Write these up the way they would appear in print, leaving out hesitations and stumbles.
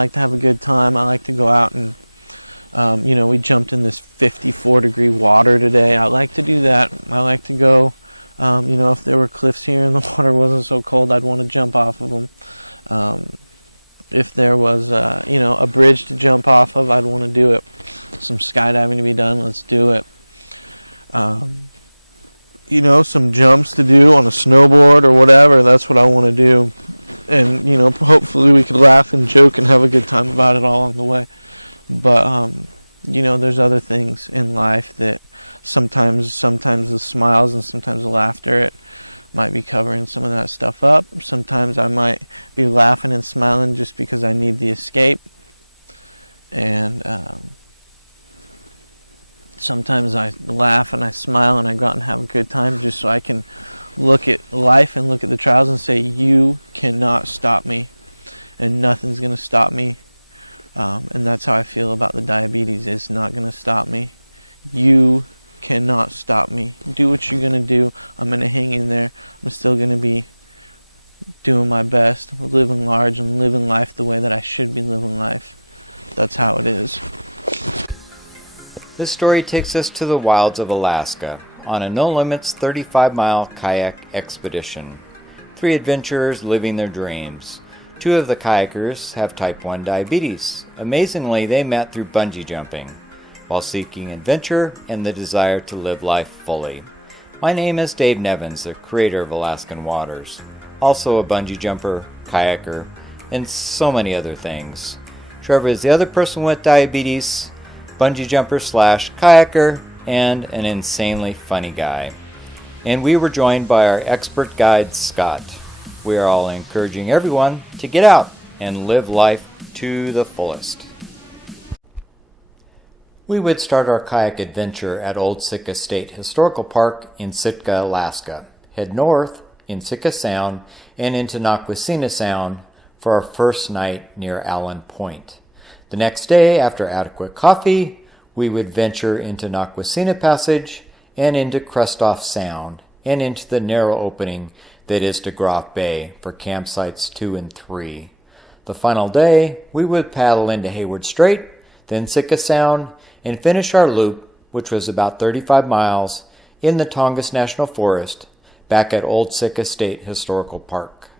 like to have a good time. I like to go out and, we jumped in this 54-degree water today. I like to do that. I like to go, if there were cliffs here or it wasn't so cold, I'd want to jump off. If there was, a bridge to jump off of, I'd want to do it. Some skydiving to be done, let's do it. Some jumps to do on a snowboard or whatever, and that's what I want to do. And, hopefully we can laugh and joke and have a good time about it all the way. But, there's other things in life that sometimes the smiles and sometimes the laughter, it might be covering some of that stuff up. Sometimes I might be laughing and smiling just because I need the escape. And sometimes I laugh and I smile and I got to have a good time just so I can look at life and look at the trials and say, you cannot stop me. And nothing's going to stop me. And that's how I feel about the diabetes. It's not going to stop me. You cannot stop me. Do what you're going to do. I'm going to hang in there. I'm still going to be doing my best, living large and living life the way that I should be living life. That's how it is. This story takes us to the wilds of Alaska on a No Limits 35-mile kayak expedition. 3 adventurers living their dreams. 2 of the kayakers have type 1 diabetes. Amazingly, they met through bungee jumping, while seeking adventure and the desire to live life fully. My name is Dave Nevins, the creator of Alaskan Waters, also a bungee jumper, kayaker, and so many other things. Trever is the other person with diabetes, bungee jumper / kayaker, and an insanely funny guy. And we were joined by our expert guide, Scott. We are all encouraging everyone to get out and live life to the fullest. We would start our kayak adventure at Old Sitka State Historical Park in Sitka, Alaska. Head north in Sitka Sound and into Nakwesina Sound for our first night near Allen Point. The next day, after adequate coffee, we would venture into Nakwesina Passage and into Krestoff Sound and into the narrow opening that is DeGroff Bay for campsites 2 and 3. The final day, we would paddle into Hayward Strait, then Sitka Sound, and finish our loop, which was about 35 miles, in the Tongass National Forest, back at Old Sitka State Historical Park.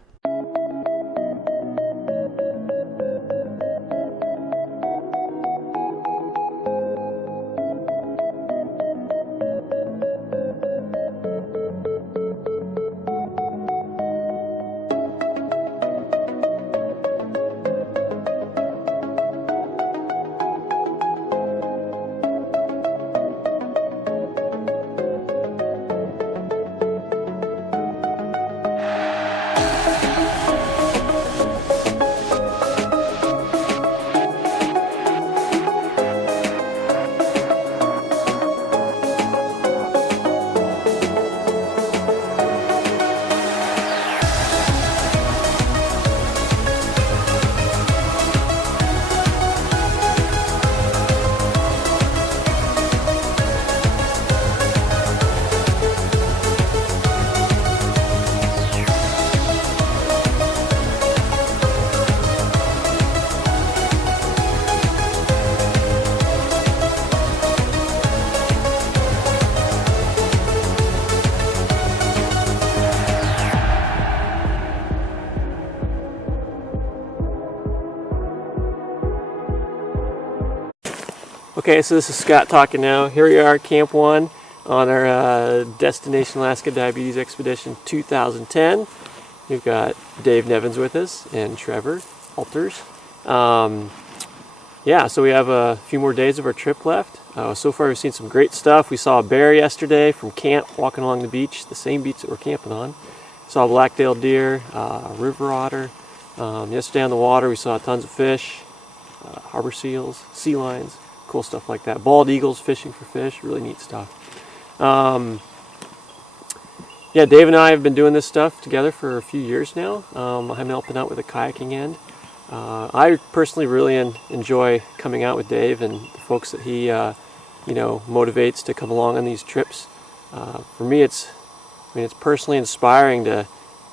Okay, so this is Scott talking now. Here we are at Camp 1 on our Destination Alaska Diabetes Expedition 2010. We've got Dave Nevins with us and Trever Alters. Yeah, so we have a few more days of our trip left. So far we've seen some great stuff. We saw a bear yesterday from camp walking along the beach, the same beach that we're camping on. Saw a black-tailed deer, river otter. Yesterday on the water we saw tons of fish, harbor seals, sea lions. Cool stuff like that. Bald eagles fishing for fish. Really neat stuff. Yeah, Dave and I have been doing this stuff together for a few years now. I'm helping out with the kayaking end. I personally really enjoy coming out with Dave and the folks that he motivates to come along on these trips. For me, it's personally inspiring to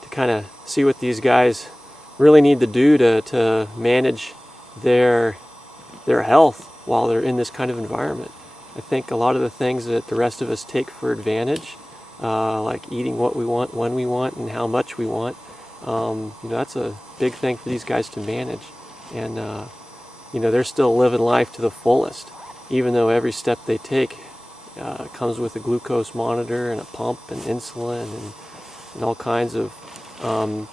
kind of see what these guys really need to do to manage their health while they're in this kind of environment. I think a lot of the things that the rest of us take for advantage, like eating what we want, when we want, and how much we want, that's a big thing for these guys to manage. And they're still living life to the fullest, even though every step they take comes with a glucose monitor and a pump and insulin and all kinds of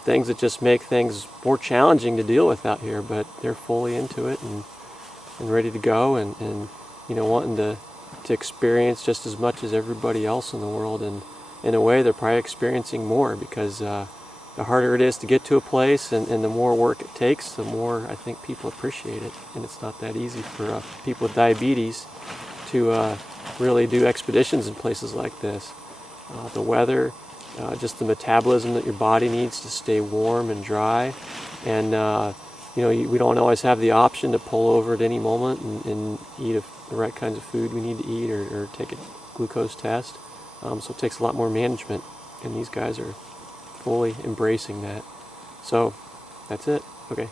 things that just make things more challenging to deal with out here. But they're fully into it and ready to go, and wanting to experience just as much as everybody else in the world. And in a way, they're probably experiencing more, because the harder it is to get to a place and the more work it takes, the more I think people appreciate it. And it's not that easy for people with diabetes to really do expeditions in places like this. The weather, just the metabolism that your body needs to stay warm and dry, and we don't always have the option to pull over at any moment and eat the right kinds of food we need to eat, or take a glucose test. So it takes a lot more management, and these guys are fully embracing that. So that's it. Okay.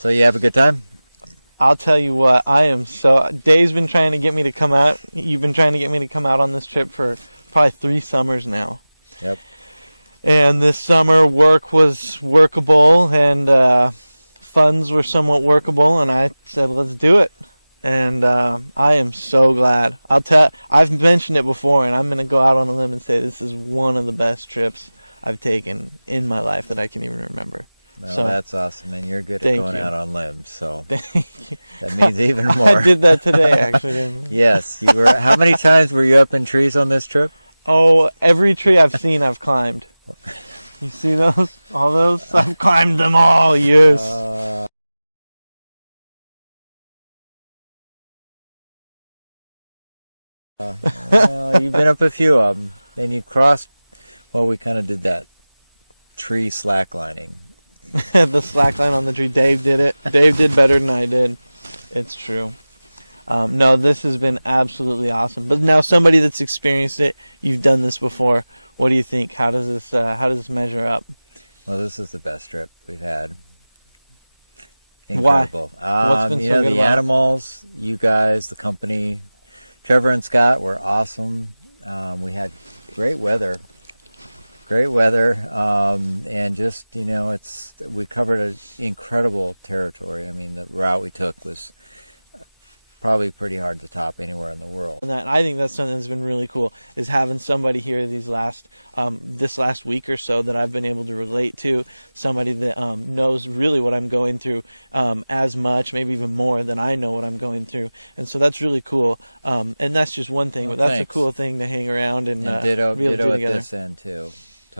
So you have a good time? I'll tell you what, Dave's been trying to get me to come out. You've been trying to get me to come out on this trip for probably 3 summers now. And this summer, work was workable, and funds were somewhat workable, and I said, let's do it. And I am so glad. I've mentioned it before, and I'm going to go out on a limb and say this is one of the best trips I've taken in my life that I can even remember. So that's awesome. Thank you. So. I did that today, actually. Yes, you were. How many times were you up in trees on this trip? Oh, every tree I've seen, I've climbed. See those? All those? I've climbed them all, yes. You've been up a few of them. And you crossed, we kind of did that tree slack line. The slack line on the tree. Dave did it. Dave did better than I did. It's true. No, this has been absolutely awesome. But now, somebody that's experienced it, you've done this before. What do you think? How does this measure up? Well, this is the best trip we've had. Why? The animals, you guys, the company, Trever and Scott were awesome. We had great weather, and just we covered an incredible territory. The route we took was probably pretty hard to top. I think that's something that's been really cool, is having somebody here this last week or so that I've been able to relate to, somebody that knows really what I'm going through as much, maybe even more than I know what I'm going through. And so that's really cool. And that's just one thing, but that's a cool thing to hang around and really do together. So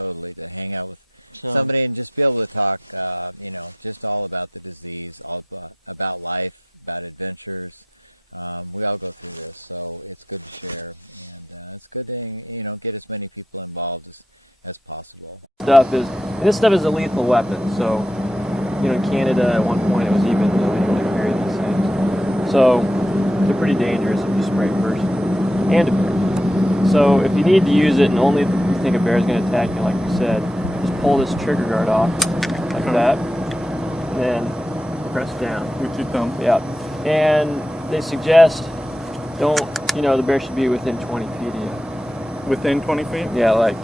we can hang out with somebody and just be able to talk, just all about the disease, all about life, about adventures. It's good to share. It's good to get as many people involved as possible. This stuff is a lethal weapon. So, in Canada at one point it was even illegal to carry these things. So they're pretty dangerous if you spray a person and a bear. So if you need to use it and only if you think a bear is going to attack you, like you said, just pull this trigger guard off like that, and then press down with your thumb. Yeah, and they suggest the bear should be within 20 feet of you. Within 20 feet? Yeah, like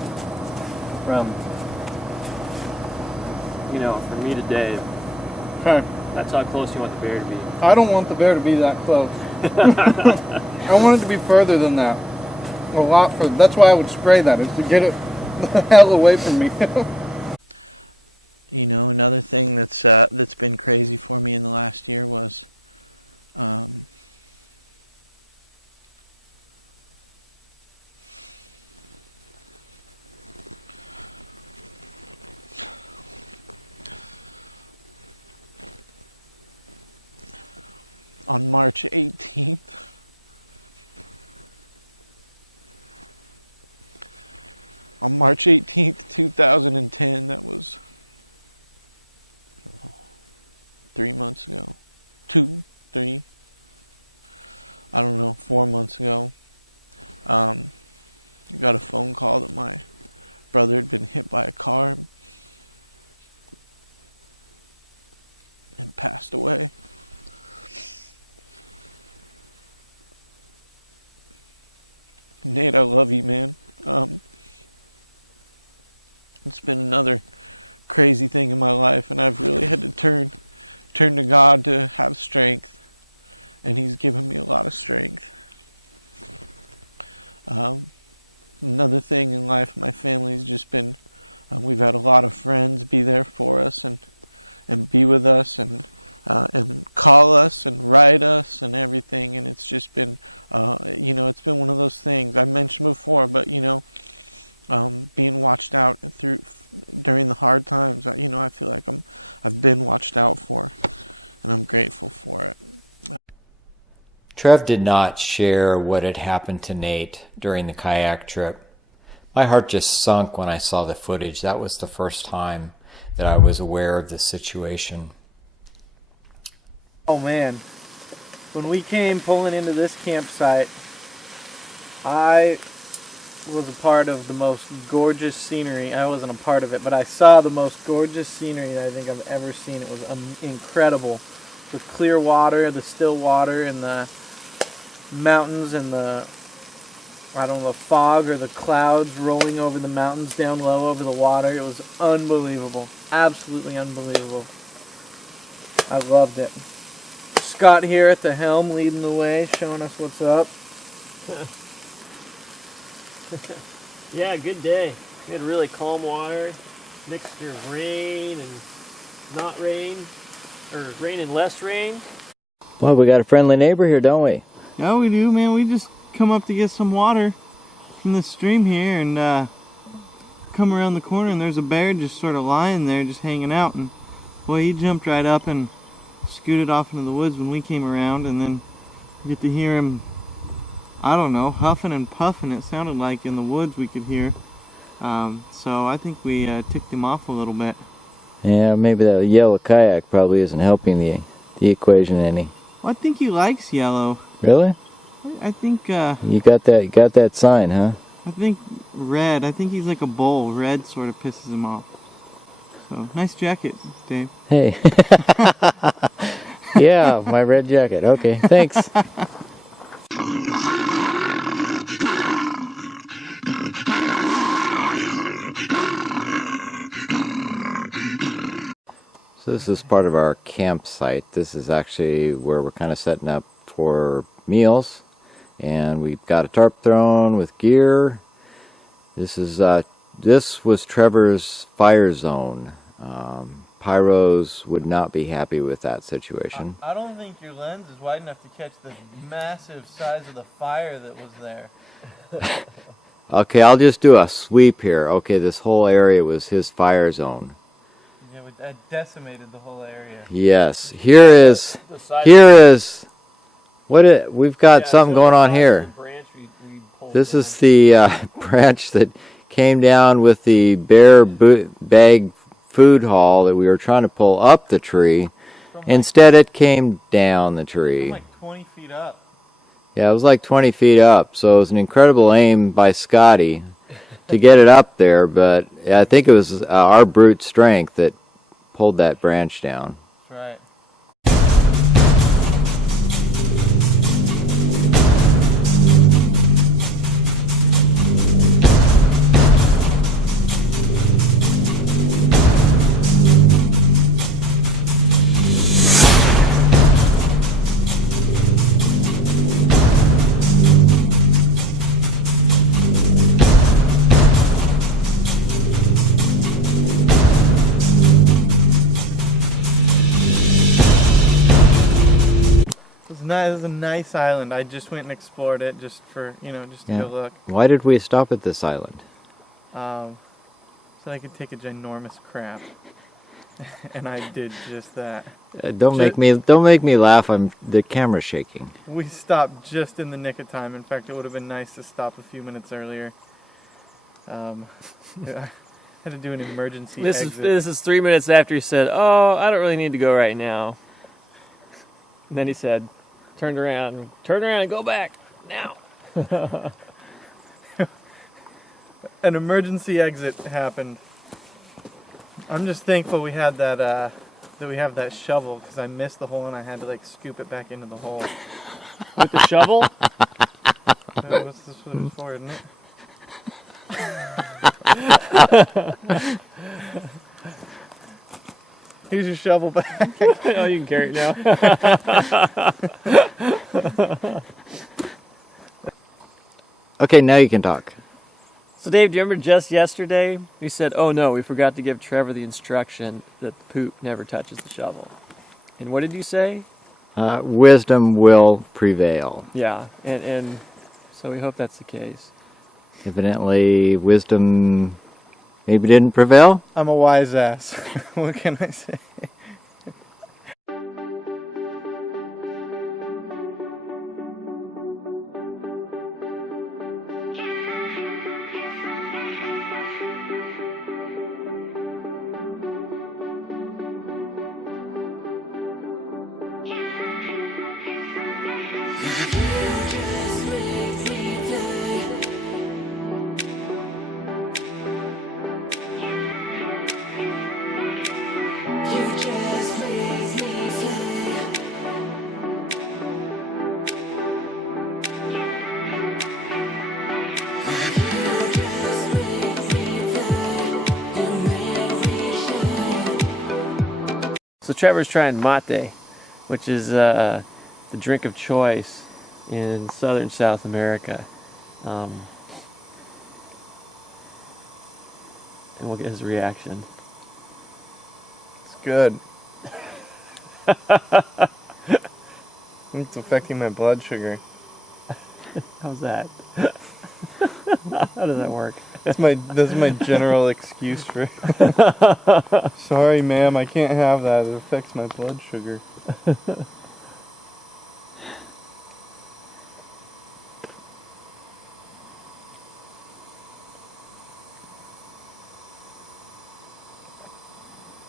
from from me to Dave. Okay. That's how close you want the bear to be. I don't want the bear to be that close. I want it to be further than that. A lot further. That's why I would spray that, is to get it the hell away from me. Another thing that's been crazy for me in the last year was March 18th. On March 18th, 2010, it was 3 months ago. 4 months ago. Got a phone call from my brother had been hit by a car. And passed away. Dave, I love you, man. It's been another crazy thing in my life, and I've really had to turn to God to have strength, and He's given me a lot of strength. Another thing in life, my family's just been, we've had a lot of friends be there for us and be with us and call us and write us and everything. And it's just been, it's been one of those things I mentioned before, but, being watched out during the hard times, I feel like I've been watched out for. And I'm grateful for it. Trev did not share what had happened to Nate during the kayak trip. My heart just sunk when I saw the footage. That was the first time that I was aware of the situation. Oh man, when we came pulling into this campsite, I was a part of the most gorgeous scenery. I wasn't a part of it, but I saw the most gorgeous scenery that I think I've ever seen. It was incredible. With clear water, the still water, and the mountains, and the fog or the clouds rolling over the mountains down low over the water. It was unbelievable. Absolutely unbelievable. I loved it. Scott here at the helm leading the way, showing us what's up. Yeah, good day. We had really calm water, mixture of rain and not rain, or rain and less rain. Well, we got a friendly neighbor here, don't we? Yeah, we do, man. We just come up to get some water from the stream here and come around the corner, and there's a bear just sort of lying there, just hanging out. And boy, he jumped right up and scooted off into the woods when we came around, and then you get to hear him, I don't know, huffing and puffing. It sounded like in the woods we could hear. So I think we ticked him off a little bit. Yeah, maybe that yellow kayak probably isn't helping the equation any. Well, I think he likes yellow. Really? I think You got that sign, huh? I think red. I think he's like a bull. Red sort of pisses him off. So nice jacket, Dave. Hey. Yeah, my red jacket. Okay, thanks. So this is part of our campsite. This is actually where we're kind of setting up for meals. And we've got a tarp thrown with gear. This was Trevor's fire zone. Pyros would not be happy with that situation. I don't think your lens is wide enough to catch the massive size of the fire that was there. Okay, I'll just do a sweep here. Okay, this whole area was his fire zone. Yeah, it decimated the whole area. Yes, we've got something going on here. This is the branch that came down with the bear bag food haul that we were trying to pull up the tree. Instead, it came down the tree. Like 20 feet up. Yeah, it was like 20 feet up, so it was an incredible aim by Scotty to get it up there, but I think it was our brute strength that pulled that branch down. That's right. This is a nice island. I just went and explored it just for, just to go look. Why did we stop at this island? So I could take a ginormous crap. And I did just that. Don't make me laugh. The camera's shaking. We stopped just in the nick of time. In fact, it would have been nice to stop a few minutes earlier. I had to do an emergency exit. This is 3 minutes after he said, "Oh, I don't really need to go right now." And then he said, turn around and go back now. An emergency exit happened. I'm just thankful we had that we have that shovel, because I missed the hole and I had to like scoop it back into the hole. With the shovel? What's this one for, isn't it? Here's your shovel back. Oh, you can carry it now. Okay, now you can talk. So Dave, do you remember just yesterday we said, "Oh no, we forgot to give Trevor the instruction that the poop never touches the shovel." And what did you say? Wisdom will prevail. Yeah, and so we hope that's the case. Evidently, wisdom maybe didn't prevail. I'm a wise ass. What can I say? So Trevor's trying mate, which is the drink of choice in southern South America. And we'll get his reaction. It's good. It's affecting my blood sugar. How's that? How does that work? That's my general excuse for sorry ma'am, I can't have that. It affects my blood sugar.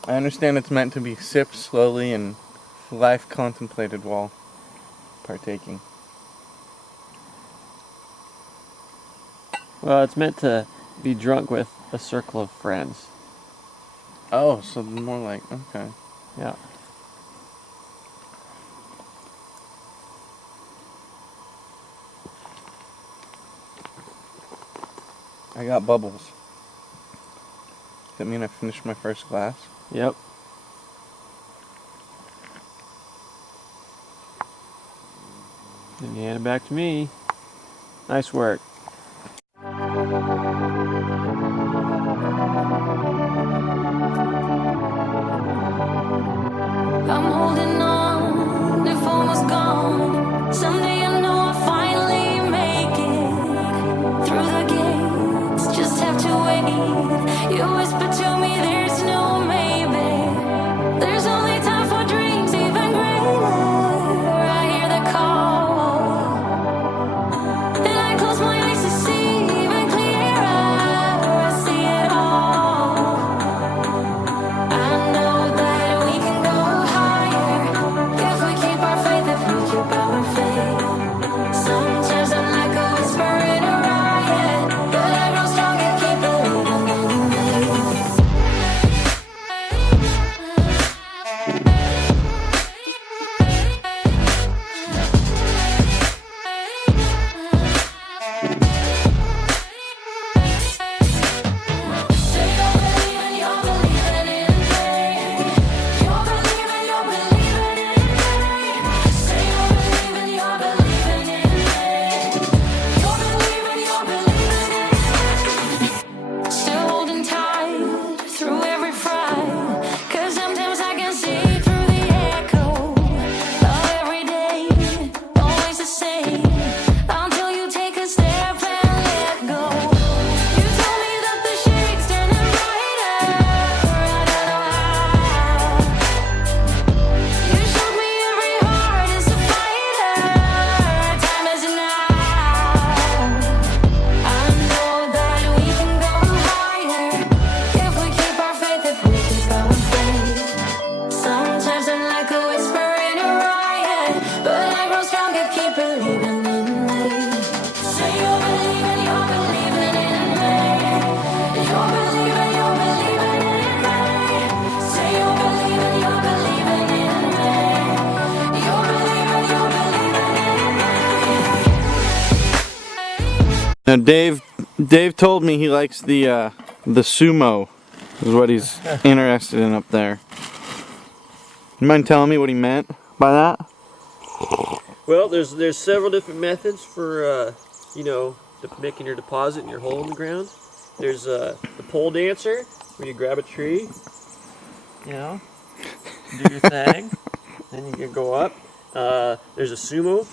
I understand it's meant to be sipped slowly and life contemplated while partaking. Well, it's meant to be drunk with a circle of friends. Oh, so more like, okay. Yeah. I got bubbles. Does that mean I finished my first glass? Yep. And you hand it back to me. Nice work. I'm holding on, if all was gone. Someday I know I'll finally make it through the gates. Just have to wait. You whisper to me, there's no maybe. There's only time for dreams even greater. I hear the call, and I close my eyes to see even clearer. I see it all. I know that we can go higher if we keep our faith, if we keep our faith. Sometimes I'm like a whisper in a riot, but I grow stronger, keep believing in me. Now Dave told me he likes the sumo, is what he's interested in up there. You mind telling me what he meant by that? Well, there's several different methods for making your deposit in your hole in the ground. There's the pole dancer, where you grab a tree, do your thing, then you can go up. There's a sumo.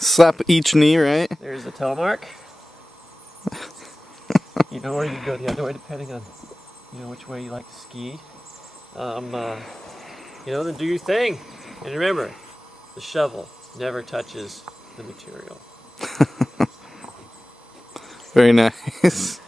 Slap each knee, right? There's the telemark. Or you can go the other way depending on which way you like to ski. Then do your thing. And remember, the shovel never touches the material. Very nice.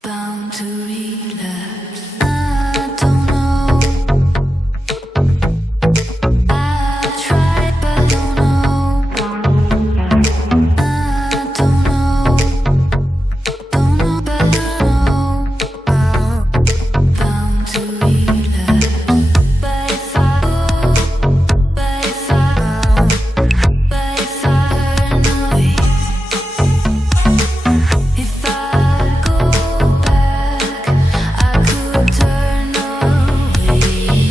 Bound to relapse. I don't know. I tried, but don't know. I don't know. Don't know, but I know. Bound to relapse. But if I turn away, if I go back, I could turn away.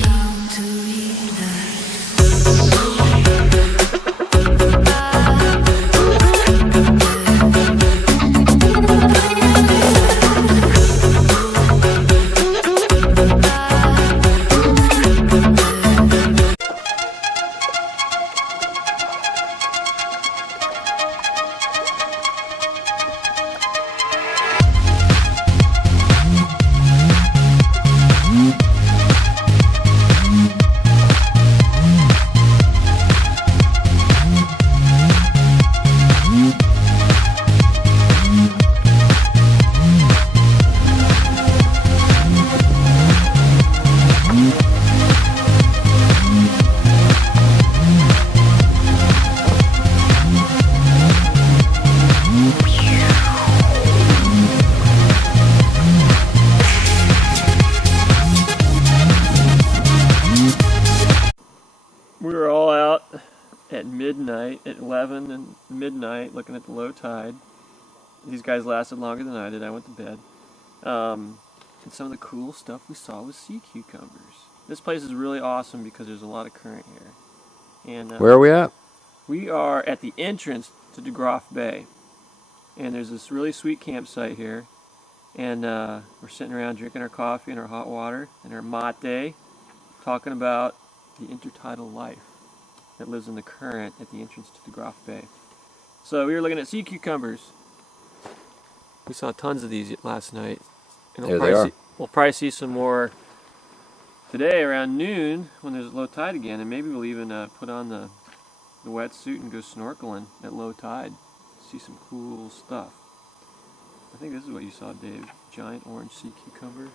Bound to relapse. We were all out at midnight, at 11 and midnight, looking at the low tide. These guys lasted longer than I did. I went to bed. And some of the cool stuff we saw was sea cucumbers. This place is really awesome because there's a lot of current here. And Where are we at? We are at the entrance to DeGroff Bay, and there's this really sweet campsite here, and we're sitting around drinking our coffee and our hot water and our mate, talking about the intertidal life that lives in the current at the entrance to DeGroff Bay. So we were looking at sea cucumbers. We saw tons of these last night. And There they are. We'll probably see some more today around noon when there's low tide again, and maybe we'll even put on the wetsuit and go snorkeling at low tide. See some cool stuff. I think this is what you saw, Dave. Giant orange sea cucumber.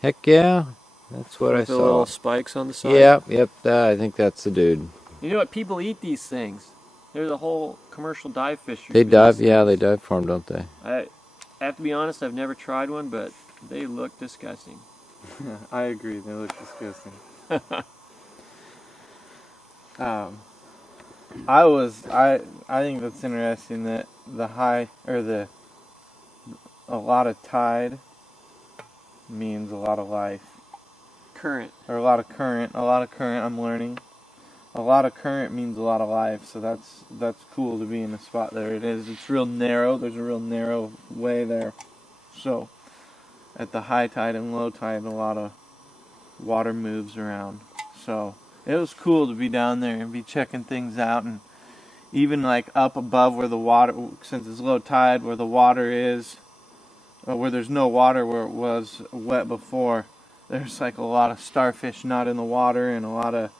Heck yeah. That's what I With the little saw. spikes on the side. Yeah, yep, I think that's the dude. You know what? People eat these things. There's a whole commercial dive fishery. They for dive, these yeah, things. they dive for them, don't they? I have to be honest, I've never tried one, but they look disgusting. I agree. They look disgusting. I think that's interesting that a lot of tide means a lot of life. Current. Or a lot of current. I'm learning. A lot of current means a lot of life, so that's cool to be in a spot there. It is. It's real narrow. There's a real narrow way there. So at the high tide and low tide, a lot of water moves around. So it was cool to be down there and be checking things out, and even like up above where the water, since it's low tide, where the water is, where there's no water where it was wet before, there's like a lot of starfish not in the water, and a lot of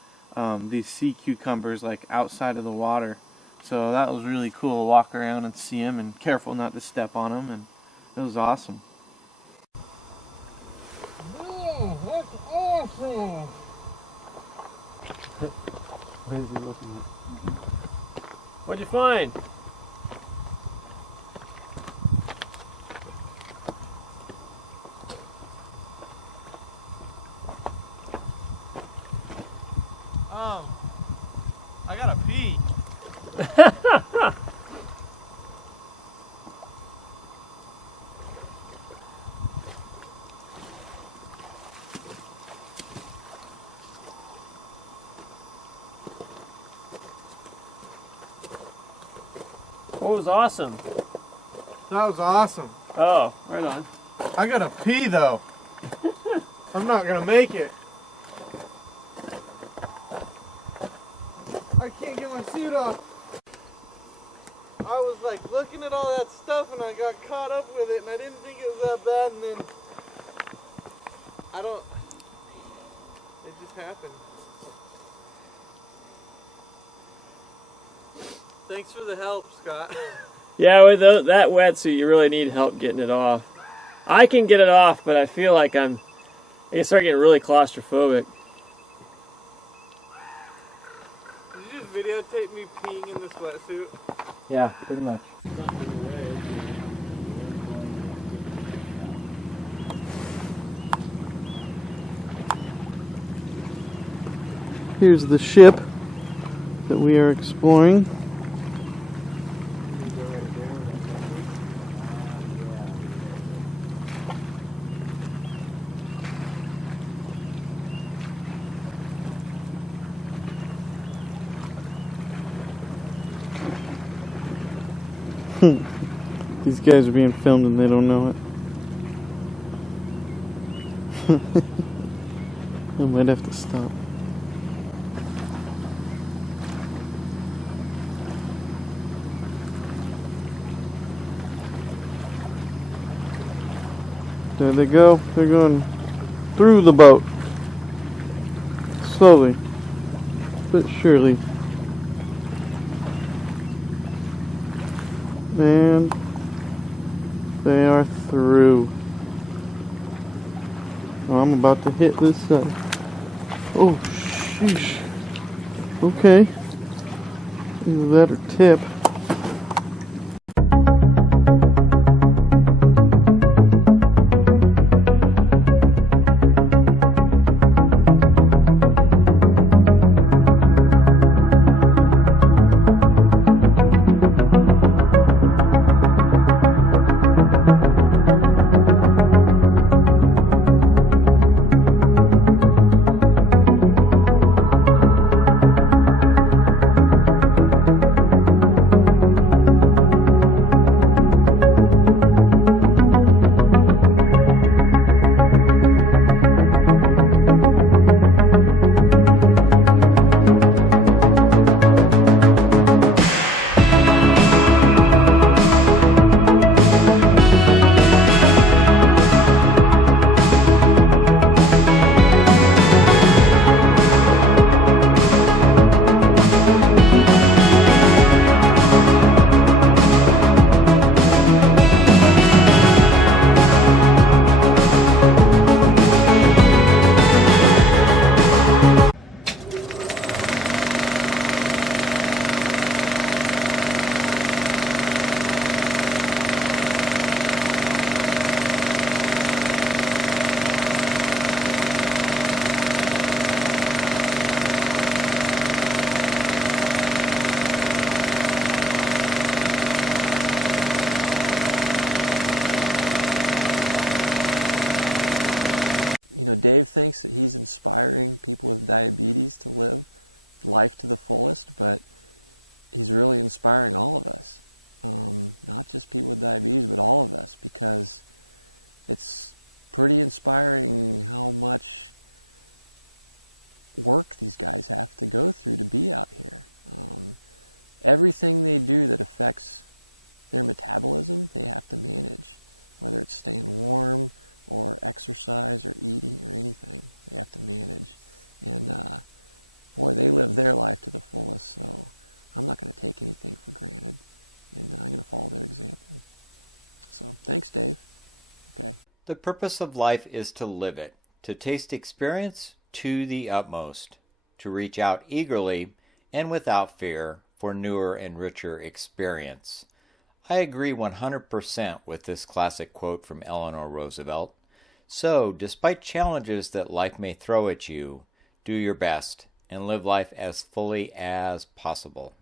these sea cucumbers like outside of the water. So that was really cool to walk around and see them, and careful not to step on them, and it was awesome. Oh, that's awesome! What is he looking at? What'd you find? I gotta pee. What was awesome? That was awesome. Oh, right on. I gotta pee though. I'm not gonna make it. I can't get my suit off. I was like looking at all that stuff and I got caught up with it and I didn't think it was that bad, and then it just happened. Thanks for the help, Scott. Yeah, with that wetsuit, you really need help getting it off. I can get it off, but I feel like I can start getting really claustrophobic. Did you just videotape me peeing in this wetsuit? Yeah, pretty much. Here's the ship that we are exploring. These guys are being filmed and they don't know it. I might have to stop. There they go. They're going through the boat. Slowly, but surely. And they are through. Oh, I'm about to hit this side. Oh, sheesh. Okay. Either that or tip. inspiring when you go and watch work these guys have to go through. Everything they do that affects their metabolism, whether it's staying warm, exercise, or they live their life. The purpose of life is to live it, to taste experience to the utmost, to reach out eagerly and without fear for newer and richer experience. I agree 100% with this classic quote from Eleanor Roosevelt. So, despite challenges that life may throw at you, do your best and live life as fully as possible.